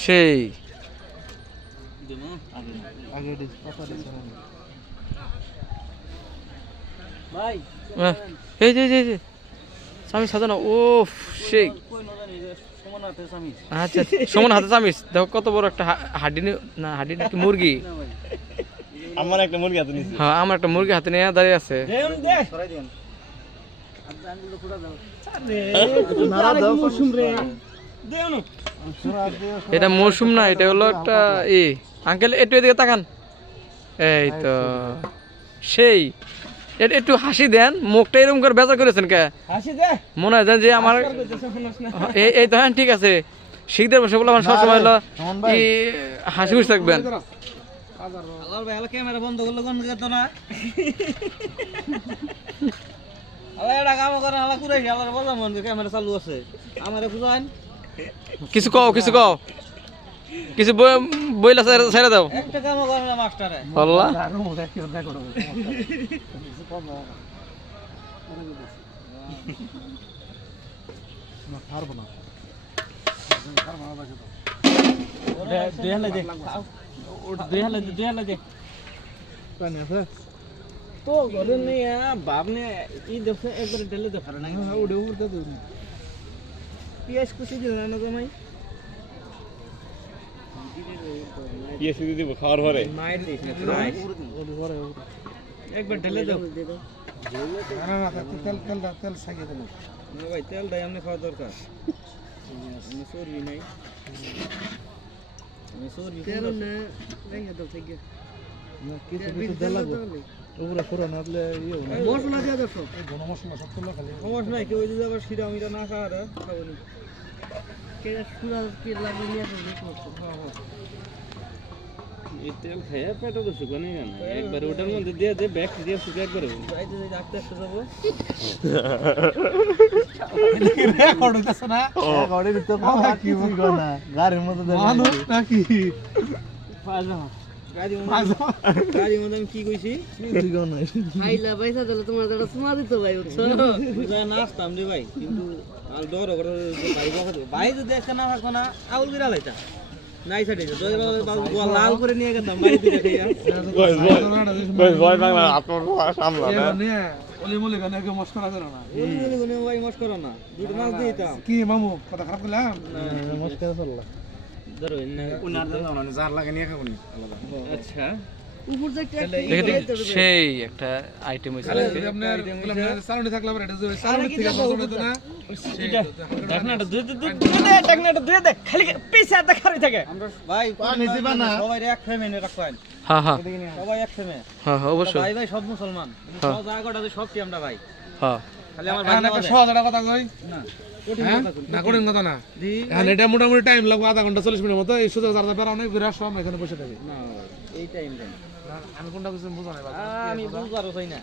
সেই এই যে চামিচ সাজানো ও সেই আচ্ছা সমান হাতে চামিচ দেখো কত বড় একটা হাড্ডি না হাড্ডি নাকি মুরগি আমার একটা মুরগি হাতে নিছি হ্যাঁ আমার একটা মুরগি হাতে নিয়ে দাঁড়িয়ে আছে এটা মৌসুম না এটা হলো একটা আঙ্কেল একটু এদিকে তাকান এই তো সেই একটু হাসি দেন মুখটা এরকম করে বেজার করেছেন কে মনে হয় যে আমার এই তো হ্যাঁ ঠিক আছে শীতের বসে বললাম সবসময় হলো হাসি খুশি থাকবেন ক্যামেরা বন্ধ করলো কোন না ক্যামেরা চালু আছে আমার বুঝান কিছু কও কিছু বইলা ছেড়ে দাও একটা কাম করে না মাস্টারে আল্লাহ তো ঘরে নিয়ে বাপ নে ই দেখে একবার ঢেলে দে পারে না উড়ে উড়তে দে পিয়াজ কুচি দিও না জামাই পিএস দিব খাওয়ার পরে মাইর দিস না একবার ঢেলে দাও না না তেল সাকিয়ে দাও না ভাই তেল দাই আমনে খাওয়া দরকার আমি সরি নাই আমি সরি তেল না রেঙ্গা দাও থেকে না কিছু তেল লাগবে ওগুলা পুরো না দিলে মশলা দিয়ে দাও সব ঘন মশলা সব তুলো খালি সমস্যা নাই কেউ যদি আবার শিরা মিরা না খাওয়ারে খাবো না কে সুরা কি লাগবে নিয়ে আসবে হ্যাঁ এই তেল খায় পেটে তো শুকানে না একবার ওটার মধ্যে দিয়ে দে ব্যাগ দিয়ে শুকা একবার যাইতে যাইতে আস্তে আস্তে যাবো রেকর্ড হইতাছে না রেকর্ডের তো কি বুঝো না গাড়ির মধ্যে দেন মানুষ নাকি পাজামা গাড়ি মধ্যে আমি কি কইছি বুঝো না খাইলা পয়সা দিলে তোমার দাদা সুমা দিত ভাই বুঝছো নাচতাম রে ভাই কিন্তু আর ডর করে ভাই বকা ভাই যদি একটা না থাকো না আউল বিরা লাইতা নাই সাইডে লাল করে নিয়ে গেতাম বাড়ি থেকে কই ভয় বাংলা আপনার সামলা না ওলি মুলি গানে কে মস্করা করে না ওলি মুলি গানে ভাই মস্করা না দুটো মাছ দিতাম কি মামু কথা খারাপ করলাম না মস্করা করলা ধরো না উনার দাও না জার লাগে নিয়ে খাবনি আচ্ছা উপর থেকে সেই একটা আইটেম হইছে আপনার সাউন্ডে থাকলে আবার এটা সাউন্ড থেকে বসে তো না এটা ঢাকনাটা ঢাকনাটা দিয়ে দে খালি পিছে দেখারই থাকে আমরা ভাই পানি দিবা না সবাই এক ফ্রেমে রাখবেন হ্যাঁ হ্যাঁ সবাই এক ফ্রেমে হ্যাঁ অবশ্যই ভাই ভাই সব মুসলমান সব জায়গাটা সব কি আমরা ভাই হ্যাঁ খালি আমার ভাই একটা সহজ একটা কথা কই না কঠিন কথা না হ্যাঁ এটা মোটামুটি টাইম লাগবে আধা ঘন্টা 40 মিনিটের মতো এই সুযোগ যারা বের অনেক বিরাট সব এখানে বসে থাকে না এই টাইম আমি কোনটা বুঝতে বুঝা নাই আমি বুঝবার চাই না